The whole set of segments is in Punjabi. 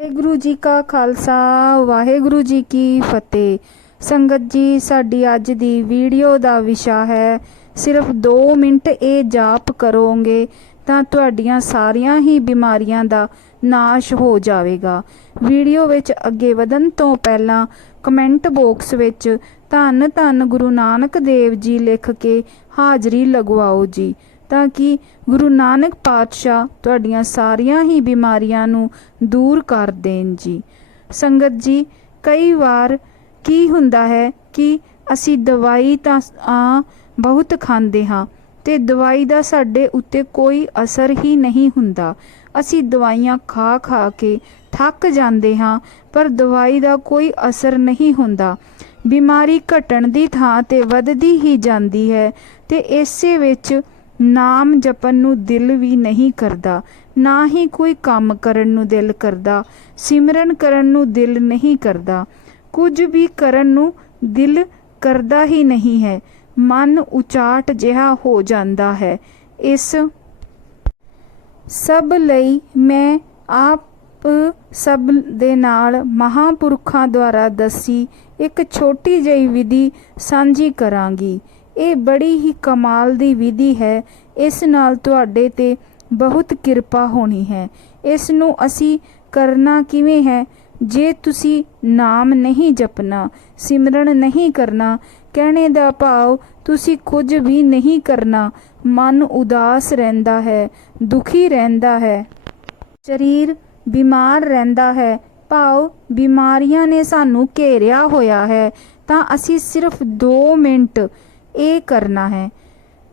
ਵਾਹਿਗੁਰੂ ਜੀ ਕਾ ਖਾਲਸਾ, ਵਾਹਿਗੁਰੂ ਜੀ ਕੀ ਫਤਿਹ। ਸੰਗਤ ਜੀ, ਸਾਡੀ ਅੱਜ ਦੀ ਵੀਡੀਓ ਦਾ ਵਿਸ਼ਾ ਹੈ, ਸਿਰਫ 2 ਮਿੰਟ ਇਹ ਜਾਪ ਕਰੋਗੇ, ਤਾਂ ਤੁਹਾਡੀਆਂ ਸਾਰੀਆਂ ਹੀ ਬਿਮਾਰੀਆਂ ਦਾ ਨਾਸ਼ ਹੋ ਜਾਵੇਗਾ। ਵੀਡੀਓ ਵਿੱਚ ਅੱਗੇ ਵਧਣ ਤੋਂ ਪਹਿਲਾਂ ਕਮੈਂਟ ਬਾਕਸ ਵਿੱਚ ਧੰਨ ਧੰਨ ਗੁਰੂ ਨਾਨਕ ਦੇਵ ਜੀ ਲਿਖ ਕੇ ਹਾਜ਼ਰੀ ਲਗਵਾਓ ਜੀ। ਤਾਂ ਕਿ ਗੁਰੂ ਨਾਨਕ ਪਾਤਸ਼ਾਹ ਤੁਹਾਡੀਆਂ ਸਾਰੀਆਂ ਹੀ ਬਿਮਾਰੀਆਂ ਨੂੰ ਦੂਰ ਕਰ ਦੇਣ ਜੀ। ਸੰਗਤ ਜੀ, ਕਈ ਵਾਰ ਕੀ ਹੁੰਦਾ ਹੈ ਕਿ ਅਸੀਂ ਦਵਾਈ ਤਾਂ ਆ ਬਹੁਤ ਖਾਂਦੇ ਹਾਂ ਤੇ ਦਵਾਈ ਦਾ ਸਾਡੇ ਉੱਤੇ ਕੋਈ ਅਸਰ ਹੀ ਨਹੀਂ ਹੁੰਦਾ। ਅਸੀਂ ਦਵਾਈਆਂ ਖਾ ਖਾ ਕੇ ਥੱਕ ਜਾਂਦੇ ਹਾਂ, ਪਰ ਦਵਾਈ ਦਾ ਕੋਈ ਅਸਰ ਨਹੀਂ ਹੁੰਦਾ। ਬਿਮਾਰੀ ਘਟਣ ਦੀ ਥਾਂ ਤੇ ਵੱਧਦੀ ਹੀ ਜਾਂਦੀ ਹੈ ਤੇ ਇਸੇ ਵਿੱਚ ਨਾਮ ਜਪਣ ਨੂੰ ਦਿਲ ਵੀ ਨਹੀਂ ਕਰਦਾ, ਨਾ ਹੀ ਕੋਈ ਕੰਮ ਕਰਨ ਨੂੰ ਦਿਲ ਕਰਦਾ, ਸਿਮਰਨ ਕਰਨ ਨੂੰ ਦਿਲ ਨਹੀਂ ਕਰਦਾ। ਕੁਝ ਵੀ ਕਰਨ ਨੂੰ ਦਿਲ ਕਰਦਾ ਹੀ ਨਹੀਂ ਹੈ, ਮਨ ਉਚਾਟ ਜਿਹਾ ਹੋ ਜਾਂਦਾ ਹੈ। ਇਸ ਸਭ ਲਈ ਮੈਂ ਆਪ ਸਭ ਦੇ ਨਾਲ ਮਹਾਪੁਰਖਾਂ ਦੁਆਰਾ ਦੱਸੀ ਇੱਕ ਛੋਟੀ ਜਿਹੀ ਵਿਧੀ ਸਾਂਝੀ ਕਰਾਂਗੀ। ਇਹ ਬੜੀ ਹੀ ਕਮਾਲ ਦੀ ਵਿਧੀ ਹੈ। ਇਸ ਨਾਲ ਤੁਹਾਡੇ ਤੇ ਬਹੁਤ ਕਿਰਪਾ ਹੋਣੀ ਹੈ। ਇਸ ਨੂੰ ਅਸੀਂ ਕਰਨਾ ਕਿਵੇਂ ਹੈ? ਜੇ ਤੁਸੀਂ ਨਾਮ ਨਹੀਂ ਜਪਣਾ, ਸਿਮਰਨ ਨਹੀਂ ਕਰਨਾ, ਕਹਿਣੇ ਦਾ ਭਾਵ ਤੁਸੀਂ ਕੁਝ ਵੀ ਨਹੀਂ ਕਰਨਾ, ਮਨ ਉਦਾਸ ਰਹਿੰਦਾ ਹੈ, ਦੁਖੀ ਰਹਿੰਦਾ ਹੈ। ਸਰੀਰ ਬਿਮਾਰ ਰਹਿੰਦਾ ਹੈ। ਭਾਵ ਬਿਮਾਰੀਆਂ ਨੇ ਸਾਨੂੰ ਘੇਰਿਆ ਹੋਇਆ ਹੈ। ਤਾਂ ਅਸੀਂ ਸਿਰਫ 2 ਮਿੰਟ ਇਹ ਕਰਨਾ ਹੈ।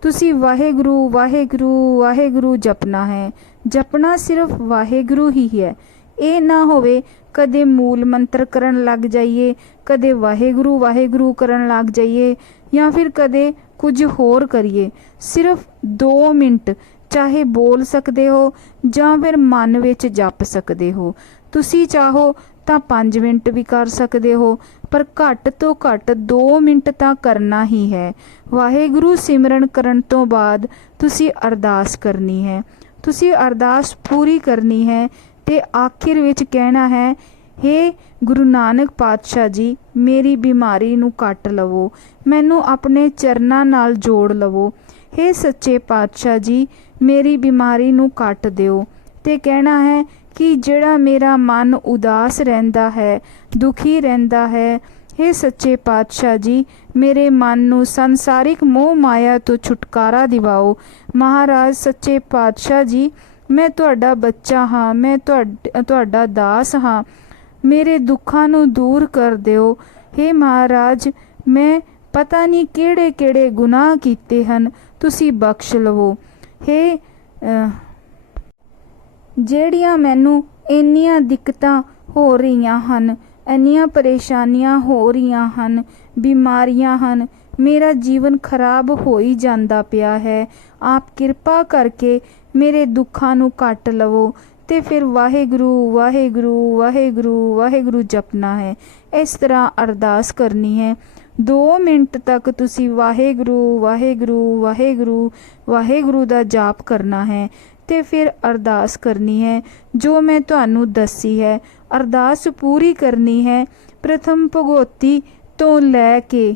ਤੁਸੀਂ ਵਾਹਿਗੁਰੂ ਵਾਹਿਗੁਰੂ ਵਾਹਿਗੁਰੂ ਜਪਣਾ ਹੈ। ਜਪਣਾ ਸਿਰਫ ਵਾਹਿਗੁਰੂ ਹੀ ਹੈ। ਇਹ ਨਾ ਹੋਵੇ ਕਦੇ ਮੂਲ ਮੰਤਰ ਕਰਨ ਲੱਗ ਜਾਈਏ, ਕਦੇ ਵਾਹਿਗੁਰੂ ਵਾਹਿਗੁਰੂ ਕਰਨ ਲੱਗ ਜਾਈਏ, ਜਾਂ ਫਿਰ ਕਦੇ ਕੁਝ ਹੋਰ ਕਰੀਏ। ਸਿਰਫ 2 ਮਿੰਟ, ਚਾਹੇ ਬੋਲ ਸਕਦੇ ਹੋ ਜਾਂ ਫਿਰ ਮਨ ਵਿੱਚ ਜਪ ਸਕਦੇ ਹੋ। ਤੁਸੀਂ ਚਾਹੋ ਤਾਂ 5 ਮਿੰਟ ਵੀ ਕਰ ਸਕਦੇ ਹੋ, ਪਰ ਘੱਟ ਤੋਂ ਘੱਟ 2 ਮਿੰਟ ਤਾਂ ਕਰਨਾ ਹੀ ਹੈ। ਵਾਹਿਗੁਰੂ ਸਿਮਰਨ ਕਰਨ ਤੋਂ ਬਾਅਦ ਤੁਸੀਂ ਅਰਦਾਸ ਕਰਨੀ ਹੈ। ਤੁਸੀਂ ਅਰਦਾਸ ਪੂਰੀ ਕਰਨੀ ਹੈ ਤੇ ਆਖਿਰ ਵਿੱਚ ਕਹਿਣਾ ਹੈ, ਹੇ ਗੁਰੂ ਨਾਨਕ ਪਾਤਸ਼ਾਹ ਜੀ, ਮੇਰੀ ਬਿਮਾਰੀ ਨੂੰ ਕੱਟ ਲਵੋ, ਮੈਨੂੰ ਆਪਣੇ ਚਰਨਾਂ ਨਾਲ ਜੋੜ ਲਵੋ। ਹੇ ਸੱਚੇ ਪਾਤਸ਼ਾਹ ਜੀ, ਮੇਰੀ ਬਿਮਾਰੀ ਨੂੰ ਕੱਟ ਦਿਓ ਤੇ ਕਹਿਣਾ ਹੈ ਕਿ ਜਿਹੜਾ ਮੇਰਾ ਮਨ ਉਦਾਸ ਰਹਿੰਦਾ ਹੈ, ਦੁਖੀ ਰਹਿੰਦਾ ਹੈ, ਹੇ ਸੱਚੇ ਪਾਤਸ਼ਾਹ ਜੀ, ਮੇਰੇ ਮਨ ਨੂੰ ਸੰਸਾਰਿਕ ਮੋਹ ਮਾਇਆ ਤੋਂ ਛੁਟਕਾਰਾ ਦਿਵਾਓ। ਮਹਾਰਾਜ, ਸੱਚੇ ਪਾਤਸ਼ਾਹ ਜੀ, ਮੈਂ ਤੁਹਾਡਾ ਬੱਚਾ ਹਾਂ, ਮੈਂ ਤੁਹਾਡ- ਤੁਹਾਡਾ ਦਾਸ ਹਾਂ। ਮੇਰੇ ਦੁੱਖਾਂ ਨੂੰ ਦੂਰ ਕਰ ਦਿਓ। ਹੇ ਮਹਾਰਾਜ, ਮੈਂ ਪਤਾ ਨਹੀਂ ਕਿਹੜੇ ਕਿਹੜੇ ਗੁਨਾਹ ਕੀਤੇ ਹਨ, ਤੁਸੀਂ ਬਖਸ਼ ਲਵੋ। ਹੇ ਜਿਹੜੀਆਂ ਮੈਨੂੰ ਇੰਨੀਆਂ ਦਿੱਕਤਾਂ ਹੋ ਰਹੀਆਂ ਹਨ, ਇੰਨੀਆਂ ਪਰੇਸ਼ਾਨੀਆਂ ਹੋ ਰਹੀਆਂ ਹਨ, ਬਿਮਾਰੀਆਂ ਹਨ, ਮੇਰਾ ਜੀਵਨ ਖਰਾਬ ਹੋ ਹੀ ਜਾਂਦਾ ਪਿਆ ਹੈ। ਆਪ ਕਿਰਪਾ ਕਰਕੇ ਮੇਰੇ ਦੁੱਖਾਂ ਨੂੰ ਕੱਟ ਲਵੋ ਤੇ ਫਿਰ ਵਾਹਿਗੁਰੂ ਵਾਹਿਗੁਰੂ ਵਾਹਿਗੁਰੂ ਵਾਹਿਗੁਰੂ ਜਪਣਾ ਹੈ। ਇਸ ਤਰ੍ਹਾਂ ਅਰਦਾਸ ਕਰਨੀ ਹੈ। 2 ਮਿੰਟ ਤੱਕ ਤੁਸੀਂ ਵਾਹਿਗੁਰੂ ਵਾਹਿਗੁਰੂ ਵਾਹਿਗੁਰੂ ਵਾਹਿਗੁਰੂ ਦਾ ਜਾਪ ਕਰਨਾ ਹੈ। ਤੇ ਫਿਰ ਅਰਦਾਸ ਕਰਨੀ ਹੈ, ਜੋ ਮੈਂ ਤੁਹਾਨੂੰ ਦੱਸੀ ਹੈ। ਅਰਦਾਸ ਪੂਰੀ ਕਰਨੀ ਹੈ, ਪ੍ਰਥਮ ਭਗਵਤੀ ਤੋਂ ਲੈ ਕੇ।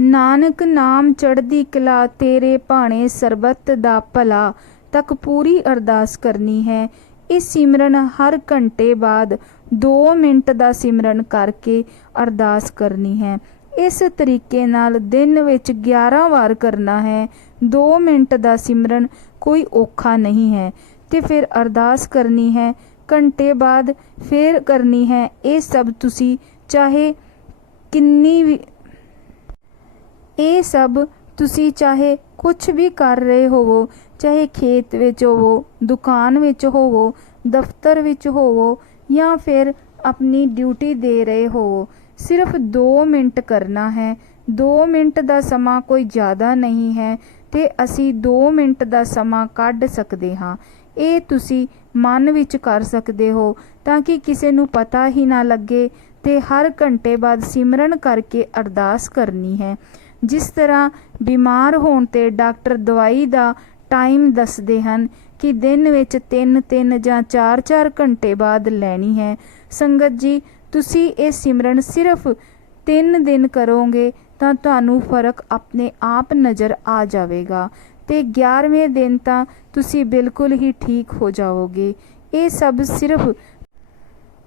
ਨਾਨਕ ਨਾਮ ਚੜ੍ਹਦੀ ਕਲਾ, ਤੇਰੇ ਭਾਣੇ ਸਰਬੱਤ ਦਾ ਭਲਾ, ਤੱਕ ਪੂਰੀ ਅਰਦਾਸ ਕਰਨੀ ਹੈ। ਇਹ ਸਿਮਰਨ ਹਰ ਘੰਟੇ ਬਾਅਦ 2 ਮਿੰਟ ਦਾ ਸਿਮਰਨ ਕਰਕੇ ਅਰਦਾਸ ਕਰਨੀ ਹੈ। ਇਸ ਤਰੀਕੇ ਨਾਲ ਦਿਨ ਵਿੱਚ 11 ਵਾਰ ਕਰਨਾ ਹੈ। 2 ਮਿੰਟ ਦਾ ਸਿਮਰਨ ਕੋਈ ਔਖਾ ਨਹੀਂ ਹੈ ਤੇ ਫਿਰ ਅਰਦਾਸ ਕਰਨੀ ਹੈ। ਘੰਟੇ ਬਾਅਦ ਫਿਰ ਕਰਨੀ ਹੈ। ਇਹ ਸਭ ਤੁਸੀਂ ਚਾਹੇ ਕਿੰਨੀ ਵੀ ਇਹ ਸਭ ਤੁਸੀਂ ਚਾਹੇ ਕੁਝ ਵੀ ਕਰ ਰਹੇ ਹੋਵੋ, ਚਾਹੇ ਖੇਤ ਵਿੱਚ ਹੋਵੋ, ਦੁਕਾਨ ਵਿੱਚ ਹੋਵੋ, ਦਫ਼ਤਰ ਵਿੱਚ ਹੋਵੋ ਜਾਂ ਫਿਰ ਆਪਣੀ ਡਿਊਟੀ ਦੇ ਰਹੇ ਹੋਵੋ। ਸਿਰਫ 2 ਮਿੰਟ ਕਰਨਾ ਹੈ। 2 ਮਿੰਟ ਦਾ ਸਮਾਂ ਕੋਈ ਜ਼ਿਆਦਾ ਨਹੀਂ ਹੈ ਤੇ ਅਸੀਂ 2 ਮਿੰਟ ਦਾ ਸਮਾਂ ਕੱਢ ਸਕਦੇ ਹਾਂ। ਇਹ ਤੁਸੀਂ ਮਨ ਵਿੱਚ ਕਰ ਸਕਦੇ ਹੋ ਤਾਂ ਕਿ ਕਿਸੇ ਨੂੰ ਪਤਾ ਹੀ ਨਾ ਲੱਗੇ ਤੇ ਹਰ ਘੰਟੇ ਬਾਅਦ ਸਿਮਰਨ ਕਰਕੇ ਅਰਦਾਸ ਕਰਨੀ ਹੈ। ਜਿਸ ਤਰ੍ਹਾਂ ਬਿਮਾਰ ਹੋਣ ਤੇ ਡਾਕਟਰ ਦਵਾਈ ਦਾ ਟਾਈਮ ਦੱਸਦੇ ਹਨ ਕਿ ਦਿਨ ਵਿੱਚ 3-3 ਜਾਂ 4-4 ਘੰਟੇ ਬਾਅਦ ਲੈਣੀ ਹੈ। ਸੰਗਤ ਜੀ ਤੁਸੀਂ ਇਹ ਸਿਮਰਨ ਸਿਰਫ 3 ਦਿਨ ਕਰੋਗੇ, ਤਾਂ ਤੁਹਾਨੂੰ ਫ਼ਰਕ ਆਪਣੇ ਆਪ ਨਜ਼ਰ ਆ ਜਾਵੇਗਾ ਤੇ 11ਵੇਂ ਦਿਨ ਤਾਂ ਤੁਸੀਂ ਬਿਲਕੁਲ ਹੀ ਠੀਕ ਹੋ ਜਾਓਗੇ ਇਹ ਸਭ ਸਿਰਫ,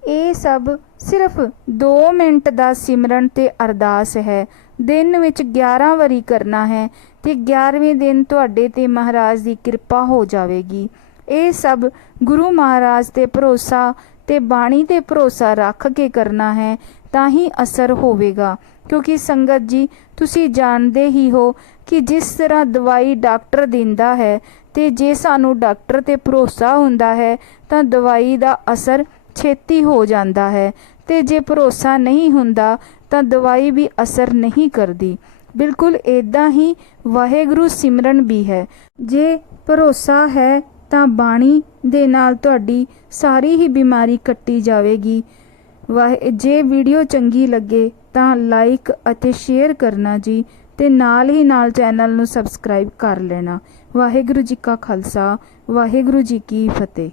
ਇਹ ਸਭ ਸਿਰਫ 2 ਮਿੰਟ ਦਾ ਸਿਮਰਨ ਤੇ ਅਰਦਾਸ ਹੈ। ਦਿਨ ਵਿੱਚ 11 ਵਾਰੀ ਕਰਨਾ ਹੈ ਤੇ 11ਵੇਂ ਦਿਨ ਤੁਹਾਡੇ ਤੇ ਮਹਾਰਾਜ ਦੀ ਕਿਰਪਾ ਹੋ ਜਾਵੇਗੀ। ਇਹ ਸਭ ਗੁਰੂ ਮਹਾਰਾਜ ਤੇ ਭਰੋਸਾ ਤੇ ਬਾਣੀ ਤੇ ਭਰੋਸਾ ਰੱਖ ਕੇ ਕਰਨਾ ਹੈ, ਤਾਂ ਹੀ ਅਸਰ ਹੋਵੇਗਾ। ਕਿਉਂਕਿ ਸੰਗਤ ਜੀ, ਤੁਸੀਂ ਜਾਣਦੇ ਹੀ ਹੋ ਕਿ ਜਿਸ ਤਰ੍ਹਾਂ ਦਵਾਈ ਡਾਕਟਰ ਦਿੰਦਾ ਹੈ ਤੇ ਜੇ ਸਾਨੂੰ ਡਾਕਟਰ ਤੇ ਭਰੋਸਾ ਹੁੰਦਾ ਹੈ, ਤਾਂ ਦਵਾਈ ਦਾ ਅਸਰ ਛੇਤੀ ਹੋ ਜਾਂਦਾ ਹੈ। ਤੇ ਜੇ ਭਰੋਸਾ ਨਹੀਂ ਹੁੰਦਾ, ਤਾਂ ਦਵਾਈ ਵੀ ਅਸਰ ਨਹੀਂ ਕਰਦੀ। ਬਿਲਕੁਲ ਇਦਾਂ ਹੀ ਵਾਹਿਗੁਰੂ ਸਿਮਰਨ ਵੀ ਹੈ। ਜੇ ਭਰੋਸਾ ਹੈ ਤਾਂ ਬਾਣੀ ਦੇ ਨਾਲ ਤੁਹਾਡੀ ਸਾਰੀ ਹੀ ਬਿਮਾਰੀ ਕੱਟੀ ਜਾਵੇਗੀ। ਵਾਹ, ਜੇ ਵੀਡੀਓ ਚੰਗੀ ਲੱਗੇ ਤਾਂ ਲਾਈਕ ਅਤੇ ਸ਼ੇਅਰ ਕਰਨਾ ਜੀ ਤੇ ਨਾਲ ਹੀ ਨਾਲ ਚੈਨਲ ਨੂੰ ਸਬਸਕ੍ਰਾਈਬ ਕਰ ਲੈਣਾ। ਵਾਹਿਗੁਰੂ ਜੀ ਕਾ ਖਾਲਸਾ, ਵਾਹਿਗੁਰੂ ਜੀ ਕੀ ਫਤਿਹ।